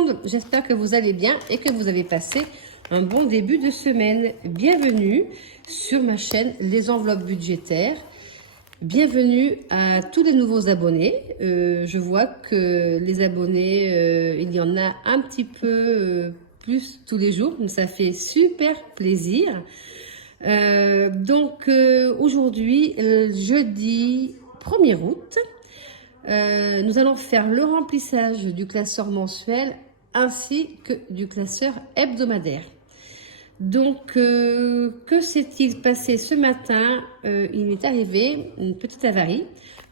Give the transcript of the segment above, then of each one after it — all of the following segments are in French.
monde, j'espère que vous allez bien et que vous avez passé un bon début de semaine. Bienvenue sur ma chaîne Les Enveloppes Budgétaires. Bienvenue à tous les nouveaux abonnés. Je vois que les abonnés, il y en a un petit peu plus tous les jours, donc ça fait super plaisir. Aujourd'hui, jeudi 1er août, nous allons faire le remplissage du classeur mensuel ainsi que du classeur hebdomadaire. Donc, que s'est-il passé ce matin? Il m'est arrivé une petite avarie,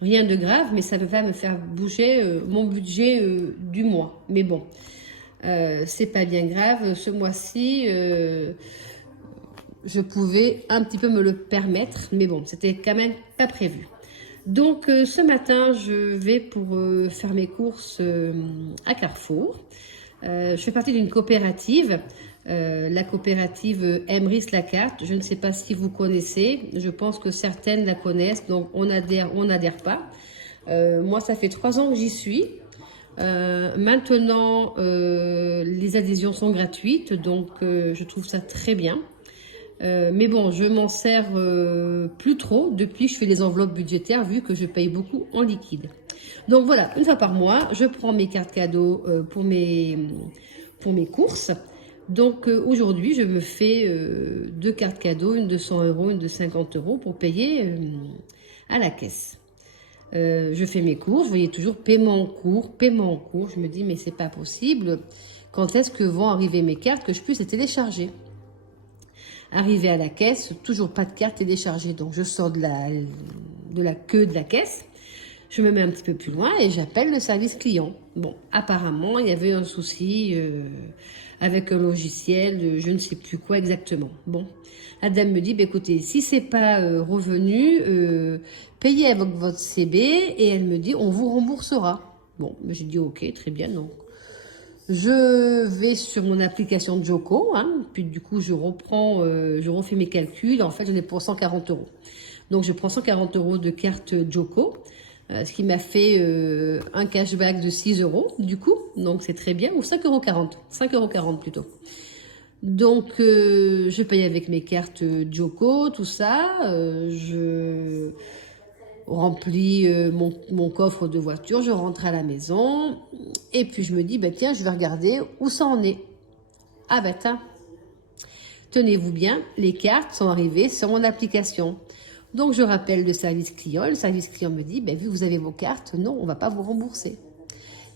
rien de grave, mais ça va me faire bouger mon budget du mois. Mais bon, c'est pas bien grave. Ce mois-ci, je pouvais un petit peu me le permettre, mais bon, c'était quand même pas prévu. Donc, ce matin, je vais pour faire mes courses à Carrefour. Je fais partie d'une coopérative, la coopérative Emrys-Lacarte. Je ne sais pas si vous connaissez, je pense que certaines la connaissent, donc on n'adhère pas. Moi, ça fait 3 ans que j'y suis. Maintenant, les adhésions sont gratuites, donc je trouve ça très bien. Mais bon, je m'en sers plus trop depuis que je fais les enveloppes budgétaires, vu que je paye beaucoup en liquide. Donc voilà, une fois par mois, je prends mes cartes cadeaux pour mes courses. Donc aujourd'hui, je me fais 2 cartes cadeaux, une de 100 €, une de 50 € pour payer à la caisse. Je fais mes courses, vous voyez toujours paiement en cours, paiement en cours. Je me dis, mais c'est pas possible. Quand est-ce que vont arriver mes cartes que je puisse les télécharger? Arrivé à la caisse, toujours pas de carte téléchargée. Donc je sors de la queue de la caisse, je me mets un petit peu plus loin et j'appelle le service client. Bon, apparemment, il y avait un souci avec un logiciel, je ne sais plus quoi exactement. Bon, la dame me dit, bah, écoutez, si c'est pas revenu, payez avec votre CB, et elle me dit, on vous remboursera. Bon, j'ai dit, ok, très bien, donc. Je vais sur mon application Joko, puis du coup je refais mes calculs. En fait, j'en ai pour 140 €. Donc je prends 140 € de carte Joko, ce qui m'a fait un cashback de 6 € du coup. Donc c'est très bien, ou 5,40 €, 5,40 € plutôt. Donc je paye avec mes cartes Joko, tout ça. Je remplis mon coffre de voiture, je rentre à la maison et puis je me dis, bah, tiens, je vais regarder où ça en est. Ah bah tenez-vous bien, les cartes sont arrivées sur mon application. Donc je rappelle le service client me dit, bah, vu que vous avez vos cartes, non, on ne va pas vous rembourser.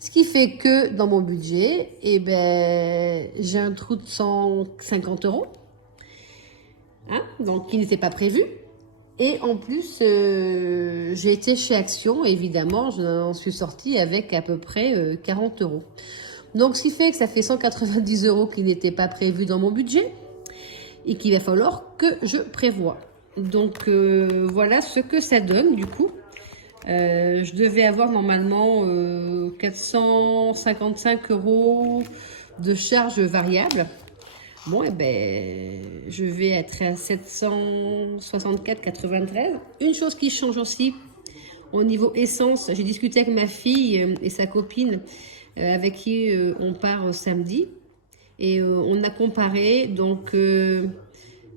Ce qui fait que dans mon budget, eh ben, j'ai un trou de 150 €, donc qui n'était pas prévu. Et en plus, j'ai été chez Action, évidemment, j'en suis sortie avec à peu près 40 €. Donc, ce qui fait que ça fait 190 € qui n'étaient pas prévus dans mon budget et qu'il va falloir que je prévoie. Donc, voilà ce que ça donne du coup. Je devais avoir normalement 455 € de charges variables. Bon, eh ben, je vais être à 764,93 €. Une chose qui change aussi au niveau essence, j'ai discuté avec ma fille et sa copine avec qui on part samedi. Et on a comparé, donc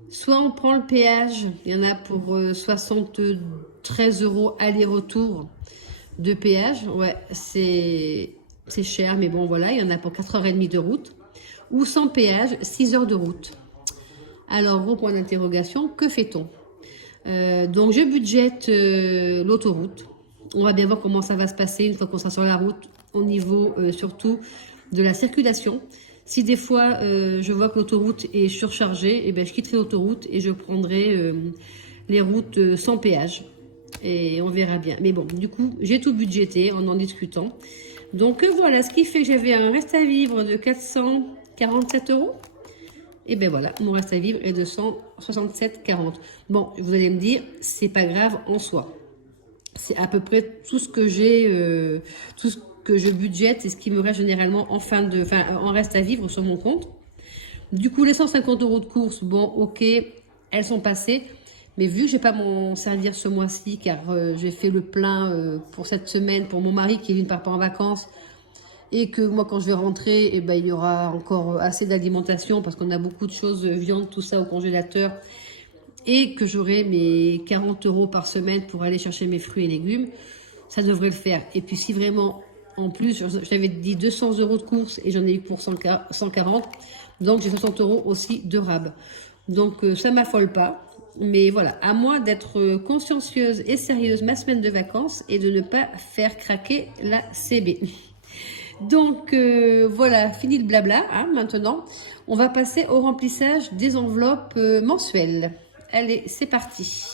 soit on prend le péage, il y en a pour 73 € aller-retour de péage. Ouais, c'est cher, mais bon voilà, il y en a pour 4h30 de route. Ou sans péage, 6 heures de route. Alors, gros point d'interrogation, que fait-on? Donc, je budgète l'autoroute. On va bien voir comment ça va se passer une fois qu'on sera sur la route, au niveau surtout de la circulation. Si des fois, je vois que l'autoroute est surchargée, eh bien, je quitterai l'autoroute et je prendrai les routes sans péage. Et on verra bien. Mais bon, du coup, j'ai tout budgété en discutant. Donc, voilà, ce qui fait que j'avais un reste à vivre de 447 €. Et ben voilà, mon reste à vivre est de 167,40 €. Bon, vous allez me dire, c'est pas grave en soi. C'est à peu près tout ce que j'ai, tout ce que je budgète et ce qui me reste généralement en reste à vivre sur mon compte. Du coup, les 150 € de course, bon, ok, elles sont passées. Mais vu que j'ai pas m'en servir ce mois-ci, car j'ai fait le plein pour cette semaine pour mon mari qui ne part pas en vacances, et que moi quand je vais rentrer, eh ben, il y aura encore assez d'alimentation parce qu'on a beaucoup de choses, viande, tout ça au congélateur, et que j'aurai mes 40 € par semaine pour aller chercher mes fruits et légumes, ça devrait le faire. Et puis si vraiment, en plus, j'avais dit 200 € de courses et j'en ai eu pour 140, donc j'ai 60 € aussi de rab. Donc ça m'affole pas. Mais voilà, à moi d'être consciencieuse et sérieuse ma semaine de vacances et de ne pas faire craquer la CB. Donc voilà, fini le blabla. Hein, maintenant, on va passer au remplissage des enveloppes mensuelles. Allez, c'est parti.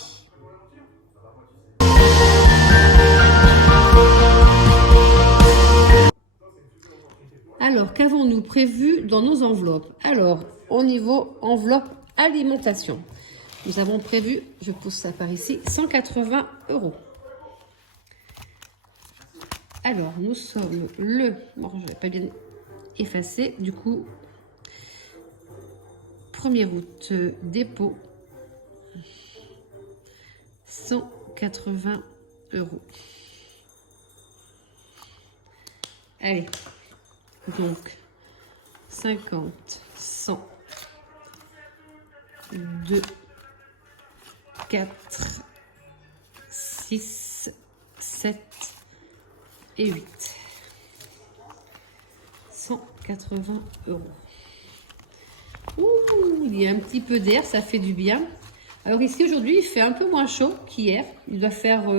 Alors, qu'avons-nous prévu dans nos enveloppes? Alors, au niveau enveloppe alimentation, nous avons prévu, je pousse ça par ici, 180 €. Alors, nous sommes le... Bon, je vais pas bien effacer. Du coup, 1er août, dépôt, 180 €. Allez, donc 50, 100, 2, 4, 6, 7 et 8. 180 €. Ouh, il y a un petit peu d'air, ça fait du bien. Alors ici aujourd'hui, il fait un peu moins chaud qu'hier. Il doit faire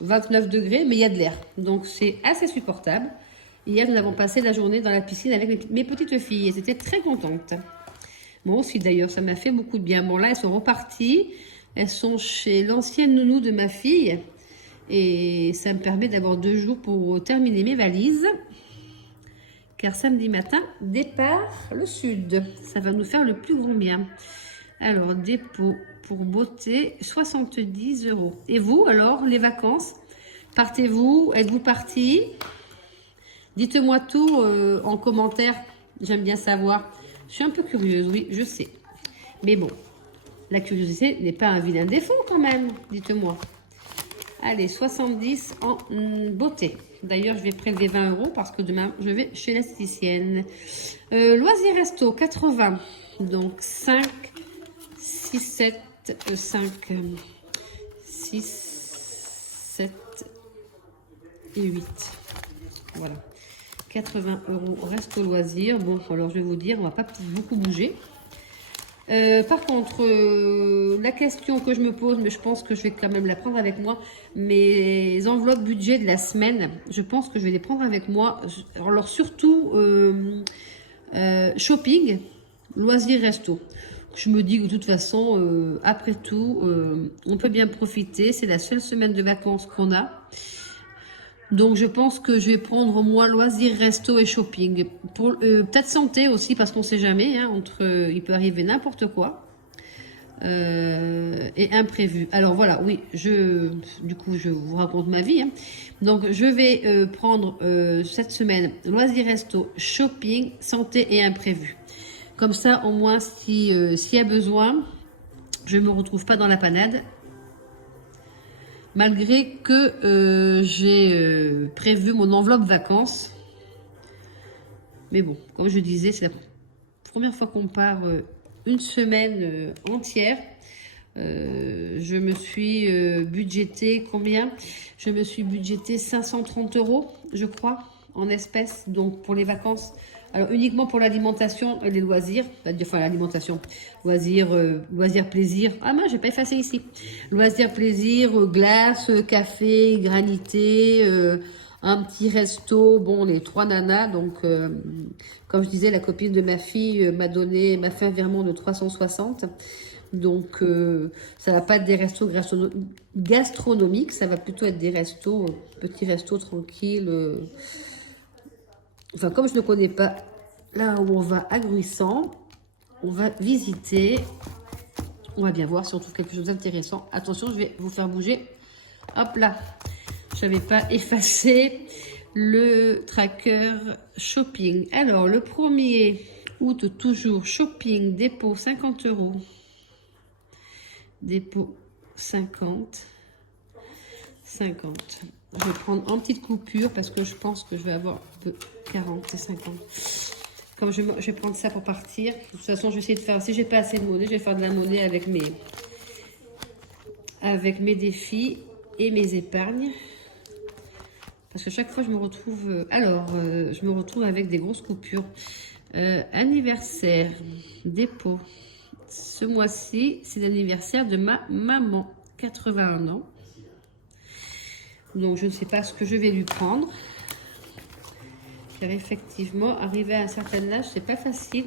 29 degrés, mais il y a de l'air. Donc c'est assez supportable. Hier, nous avons passé la journée dans la piscine avec mes petites filles. Elles étaient très contentes. Moi aussi d'ailleurs, ça m'a fait beaucoup de bien. Bon là, elles sont reparties. Elles sont chez l'ancienne nounou de ma fille. Et ça me permet d'avoir 2 jours pour terminer mes valises. Car samedi matin, départ le sud. Ça va nous faire le plus grand bien. Alors, dépôt pour beauté, 70 €. Et vous, alors, les vacances? Partez-vous? Êtes-vous partis? Dites-moi tout en commentaire. J'aime bien savoir. Je suis un peu curieuse, oui, je sais. Mais bon, la curiosité n'est pas un vilain défaut quand même, dites-moi. Allez, 70 en beauté. D'ailleurs, je vais prélever 20 € parce que demain, je vais chez l'esthéticienne. Loisirs resto, 80. Donc, 5, 6, 7, 5, 6, 7 et 8. Voilà. 80 € resto loisirs. Bon, alors je vais vous dire, on va pas beaucoup bouger. Par contre, la question que je me pose, mais je pense que je vais quand même la prendre avec moi, mes enveloppes budget de la semaine, je pense que je vais les prendre avec moi. Alors surtout shopping, loisirs, resto. Je me dis que de toute façon, après tout, on peut bien profiter. C'est la seule semaine de vacances qu'on a. Donc je pense que je vais prendre moi loisirs, resto et shopping. Pour peut-être santé aussi parce qu'on ne sait jamais. Hein, il peut arriver n'importe quoi. Et imprévu. Alors voilà, oui, du coup je vous raconte ma vie. Hein. Donc je vais prendre cette semaine loisirs, resto, shopping, santé et imprévu. Comme ça au moins s'il y a besoin, je ne me retrouve pas dans la panade. Malgré que j'ai prévu mon enveloppe vacances. Mais bon, comme je disais, c'est la première fois qu'on part une semaine entière. Je me suis budgété combien? Je me suis budgété 530 €, je crois, en espèces, donc pour les vacances. Alors uniquement pour l'alimentation et les loisirs, enfin l'alimentation, loisirs, plaisir. Ah moi j'ai pas effacé ici. Loisirs, plaisir, glace, café, granité, un petit resto. Bon, les 3 nanas, donc comme je disais, la copine de ma fille m'a fait un virement de 360. Donc ça va pas être des restos gastronomiques, ça va plutôt être des restos, petits restos tranquilles. Enfin, comme je ne connais pas là où on va à Gruissant, on va visiter. On va bien voir si on trouve quelque chose d'intéressant. Attention, je vais vous faire bouger. Hop là, je n'avais pas effacé le tracker shopping. Alors, le 1er août, toujours shopping, dépôt 50 €. Dépôt 50. 50. Je vais prendre en petite coupure parce que je pense que je vais avoir 40 et 50. Comme je vais prendre ça pour partir. De toute façon, je vais essayer de faire, si j'ai pas assez de monnaie, je vais faire de la monnaie avec mes défis et mes épargnes. Parce que chaque fois, je me retrouve... je me retrouve avec des grosses coupures. Anniversaire, dépôt. Ce mois-ci, c'est l'anniversaire de ma maman, 81 ans. Donc, je ne sais pas ce que je vais lui prendre. Car effectivement, arriver à un certain âge, c'est pas facile.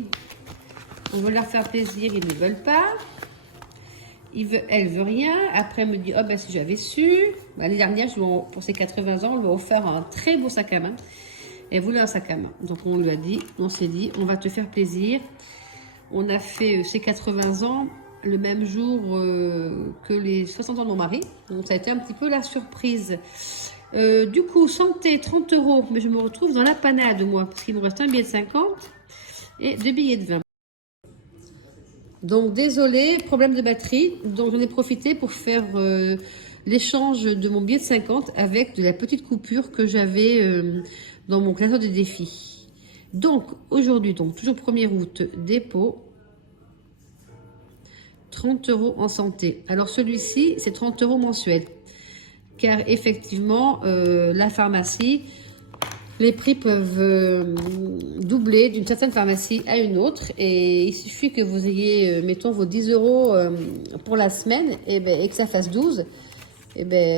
On veut leur faire plaisir, ils ne veulent pas. Elle veut rien. Après, elle me dit, oh ben si j'avais su. L'année dernière, pour ses 80 ans, on lui a offert un très beau sac à main. Elle voulait un sac à main. Donc, on s'est dit, on va te faire plaisir. On a fait ses 80 ans le même jour que les 60 ans de mon mari. Donc, ça a été un petit peu la surprise. Du coup, santé, 30 €. Mais je me retrouve dans la panade, moi. Parce qu'il me reste un billet de 50 et 2 billets de 20. Donc, désolé, problème de batterie. Donc, j'en ai profité pour faire l'échange de mon billet de 50 avec de la petite coupure que j'avais dans mon classeur de défis. Donc, aujourd'hui, toujours 1er août, dépôt, 30 € en santé. Alors, celui-ci, c'est 30 € mensuels. Car, effectivement, la pharmacie, les prix peuvent doubler d'une certaine pharmacie à une autre. Et il suffit que vous ayez, mettons, vos 10 € pour la semaine et que ça fasse 12.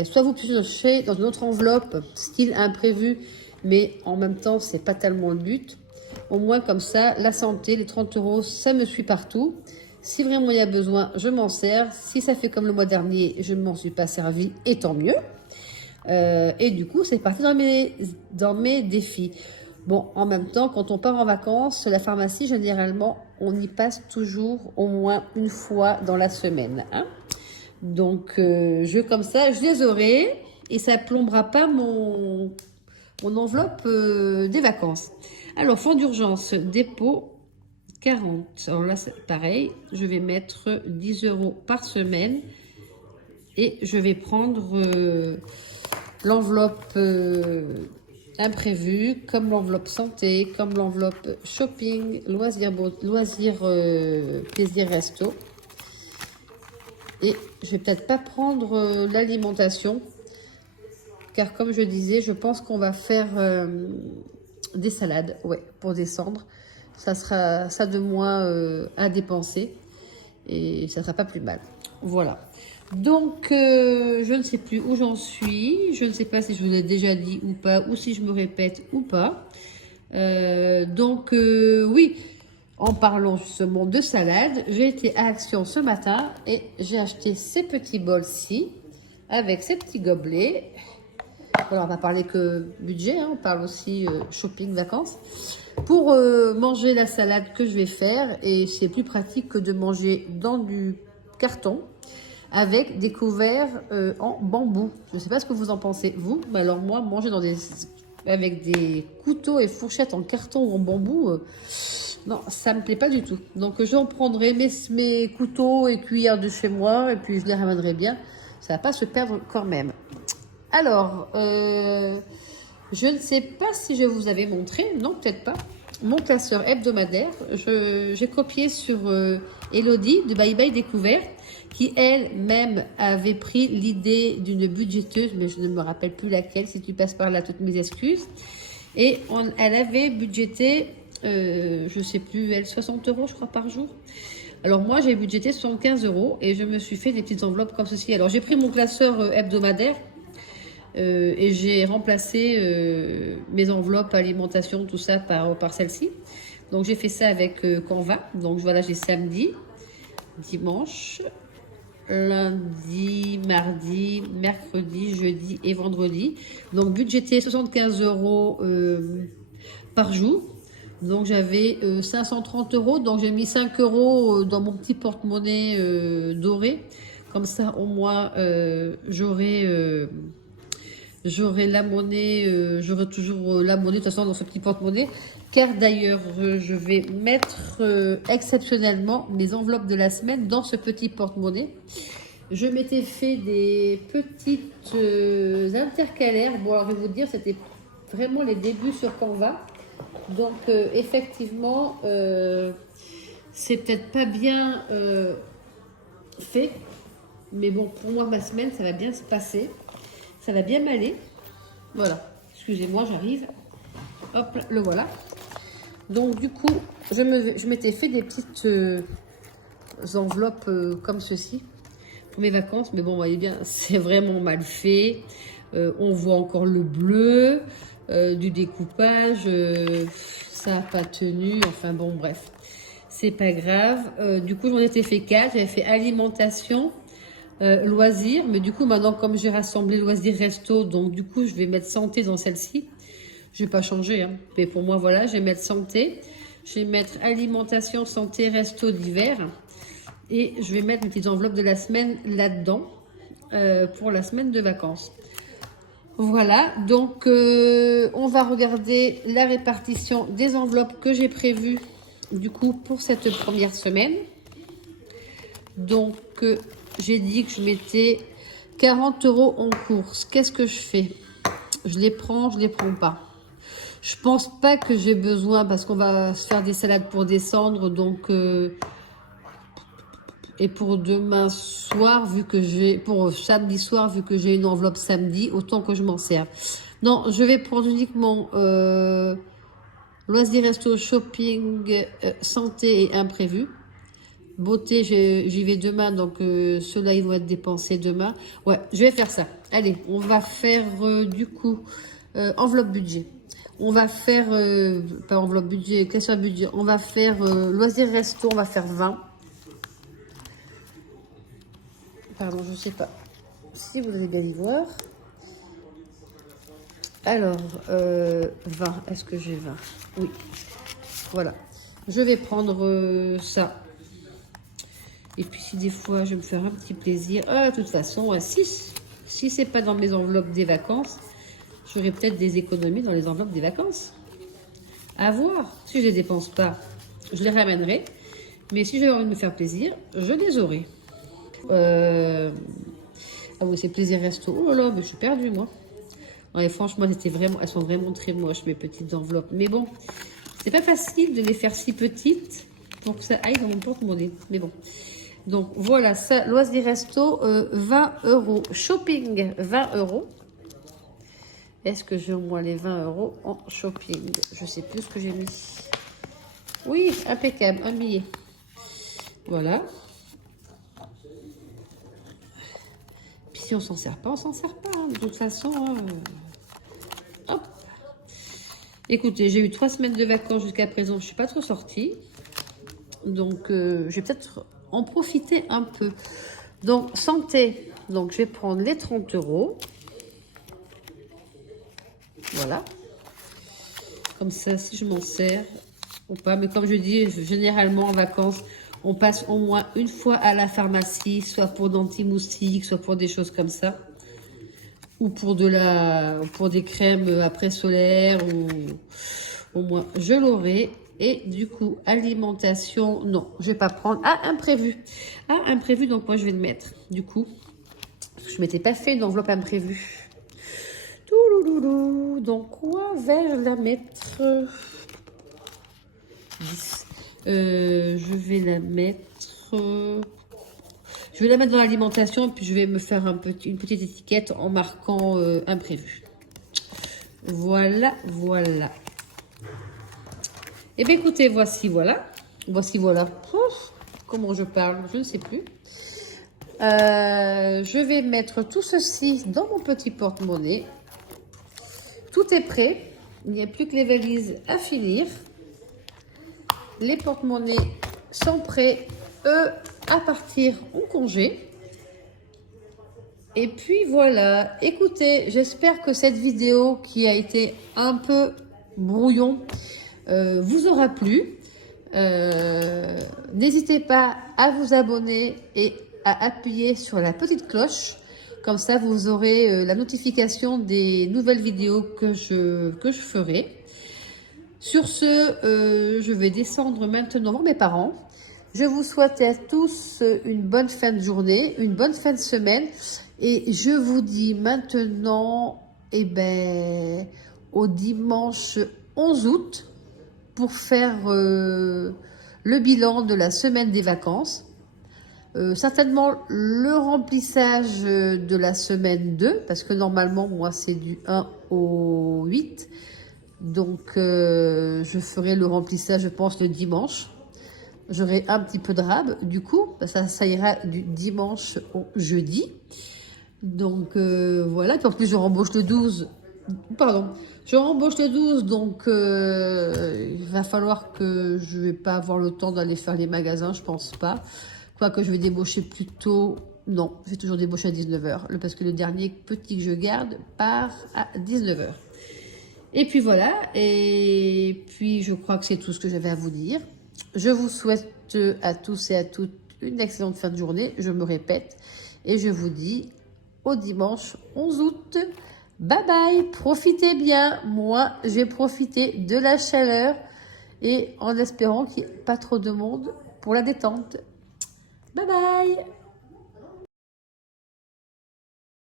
Soit vous piochez dans une autre enveloppe, style imprévu, mais en même temps, c'est pas tellement le but. Au moins, comme ça, la santé, les 30 €, ça me suit partout. Si vraiment il y a besoin, je m'en sers. Si ça fait comme le mois dernier, je ne m'en suis pas servi, et tant mieux. Et du coup, c'est parti dans mes défis. Bon, en même temps, quand on part en vacances, la pharmacie, généralement, on y passe toujours au moins une fois dans la semaine. Hein. Donc, comme ça, je les aurai et ça ne plombera pas mon enveloppe des vacances. Alors, fonds d'urgence, dépôt, 40. Alors là, c'est pareil, je vais mettre 10 € par semaine et je vais prendre l'enveloppe imprévue, comme l'enveloppe santé, comme l'enveloppe shopping, loisirs, plaisir, resto. Et je vais peut-être pas prendre l'alimentation, car comme je disais, je pense qu'on va faire des salades, ouais, pour décembre. Ça sera ça de moins à dépenser et ça sera pas plus mal. Voilà. Donc, je ne sais plus où j'en suis. Je ne sais pas si je vous ai déjà dit ou pas, ou si je me répète ou pas. Oui, en parlant justement de salade, j'ai été à Action ce matin et j'ai acheté ces petits bols-ci avec ces petits gobelets. Voilà, on va parler que budget, hein, on parle aussi shopping, vacances. Pour manger la salade que je vais faire, et c'est plus pratique que de manger dans du carton avec des couverts en bambou. Je ne sais pas ce que vous en pensez, vous. Mais alors moi, manger avec des couteaux et fourchettes en carton ou en bambou, non, ça me plaît pas du tout. Donc j'en prendrai mes couteaux et cuillères de chez moi et puis je les ramènerai bien. Ça va pas se perdre quand même. Alors, je ne sais pas si je vous avais montré, non peut-être pas, mon classeur hebdomadaire. J'ai copié sur Elodie de Bye Bye Découverte, qui elle-même avait pris l'idée d'une budgéteuse, mais je ne me rappelle plus laquelle. Si tu passes par là, toutes mes excuses. Et elle avait budgété, je ne sais plus, 60 € je crois par jour. Alors moi, j'ai budgété 75 € et je me suis fait des petites enveloppes comme ceci. Alors j'ai pris mon classeur hebdomadaire et j'ai remplacé mes enveloppes alimentation, tout ça par celle-ci. Donc j'ai fait ça avec Canva. Donc voilà, j'ai samedi, dimanche, lundi, mardi, mercredi, jeudi et vendredi. Donc budgété 75 € par jour. Donc j'avais 530 €. Donc j'ai mis 5 € dans mon petit porte-monnaie doré. Comme ça au moins j'aurai la monnaie, j'aurai toujours la monnaie de toute façon dans ce petit porte-monnaie. Car d'ailleurs, je vais mettre exceptionnellement mes enveloppes de la semaine dans ce petit porte-monnaie. Je m'étais fait des petites intercalaires. Bon, alors je vais vous dire, c'était vraiment les débuts sur Canva. Donc, effectivement, c'est peut-être pas bien fait. Mais bon, pour moi, ma semaine, ça va bien se passer. Ça va bien m'aller. Voilà. Excusez-moi, j'arrive. Hop, là, le voilà. Donc, du coup, je m'étais fait des petites enveloppes comme ceci pour mes vacances. Mais bon, vous voyez bien, c'est vraiment mal fait. On voit encore le bleu du découpage. Ça n'a pas tenu. Enfin, bon, bref. C'est pas grave. Du coup, j'en étais fait 4. J'avais fait alimentation. Loisirs, mais du coup maintenant comme j'ai rassemblé loisirs resto, donc du coup je vais mettre santé dans celle-ci. Je vais pas changer, hein. Mais pour moi voilà, je vais mettre santé, je vais mettre alimentation, santé, resto d'hiver, et je vais mettre une petite enveloppe de la semaine là-dedans pour la semaine de vacances. Voilà, donc on va regarder la répartition des enveloppes que j'ai prévues du coup pour cette première semaine. Donc j'ai dit que je mettais 40 € en course. Qu'est-ce que je fais? Je les prends, je les prends pas. Je pense pas que j'ai besoin parce qu'on va se faire des salades pour descendre. Donc, et pour demain soir, vu que pour samedi soir, vu que j'ai une enveloppe samedi, autant que je m'en sers. Non, je vais prendre uniquement loisirs, resto, shopping, santé et imprévu. Beauté, j'y vais demain, donc ceux-là, ils vont être dépensés demain. Ouais, je vais faire ça. Allez, on va faire du coup enveloppe budget. On va faire, pas enveloppe budget, question budget. On va faire loisirs resto, on va faire 20. Pardon, je sais pas si vous allez bien y voir. Alors, 20, est-ce que j'ai 20? Oui, voilà. Je vais prendre ça. Et puis si des fois je vais me faire un petit plaisir, de toute façon, si c'est pas dans mes enveloppes des vacances, j'aurai peut-être des économies dans les enveloppes des vacances. À voir. Si je les dépense pas, je les ramènerai. Mais si j'ai envie de me faire plaisir, je les aurai. Ah oui, c'est plaisir resto. Oh là là, mais je suis perdue moi. Ouais, franchement, elles sont vraiment très moches mes petites enveloppes. Mais bon, c'est pas facile de les faire si petites pour que ça aille dans mon porte-monnaie. Mais bon. Donc voilà, ça, loisirs resto, 20 €. Shopping, 20 €. Est-ce que j'ai au moins les 20 € en shopping? Je sais plus ce que j'ai mis. Oui, impeccable, un billet. Voilà. Puis si on s'en sert pas, on s'en sert pas. Hein. De toute façon, hop. Écoutez, j'ai eu 3 semaines de vacances jusqu'à présent. Je suis pas trop sortie. Donc, je vais peut-être en profiter un peu. Donc, santé. Donc, je vais prendre les 30 €. Voilà. Comme ça, si je m'en sers ou pas. Mais comme je dis, généralement en vacances, on passe au moins une fois à la pharmacie, soit pour d'anti-moustique, soit pour des choses comme ça. Ou pour des crèmes après solaire, ou au moins je l'aurai. Et du coup, alimentation, non, je vais pas prendre. Ah, imprévu. Ah, imprévu, donc moi je vais le mettre. Du coup, je m'étais pas fait une enveloppe imprévue. Donc, quoi vais-je la mettre? 10. Je vais la mettre. Je vais la mettre dans l'alimentation, puis je vais me faire une petite étiquette en marquant imprévu. Voilà, voilà. Et bien écoutez, voici, voilà. Voici, voilà. Ouf, comment je parle, je ne sais plus. Je vais mettre tout ceci dans mon petit porte-monnaie. Tout est prêt. Il n'y a plus que les valises à finir. Les porte-monnaies sont prêts, eux, à partir en congé. Et puis voilà. Écoutez, j'espère que cette vidéo qui a été un peu brouillon vous aura plu. N'hésitez pas à vous abonner et à appuyer sur la petite cloche. Comme ça, vous aurez la notification des nouvelles vidéos que je ferai. Sur ce, je vais descendre maintenant voir mes parents. Je vous souhaite à tous une bonne fin de journée, une bonne fin de semaine. Et je vous dis maintenant, eh ben, au dimanche 11 août pour faire le bilan de la semaine des vacances. Certainement le remplissage de la semaine 2, parce que normalement, moi, c'est du 1 au 8. Donc, je ferai le remplissage, je pense, le dimanche. J'aurai un petit peu de rab, du coup, ça ira du dimanche au jeudi. Donc, voilà. Puis en plus, je rembauche le 12. Pardon. Je rembauche le 12, donc il va falloir que je vais pas avoir le temps d'aller faire les magasins, je pense pas. Quoique je vais débaucher plus tôt. Non, je vais toujours débaucher à 19h, parce que le dernier petit que je garde part à 19h. Et puis voilà, et puis je crois que c'est tout ce que j'avais à vous dire. Je vous souhaite à tous et à toutes une excellente fin de journée, je me répète, et je vous dis au dimanche 11 août. Bye bye, profitez bien. Moi, je vais profiter de la chaleur et en espérant qu'il n'y ait pas trop de monde pour la détente. Bye bye.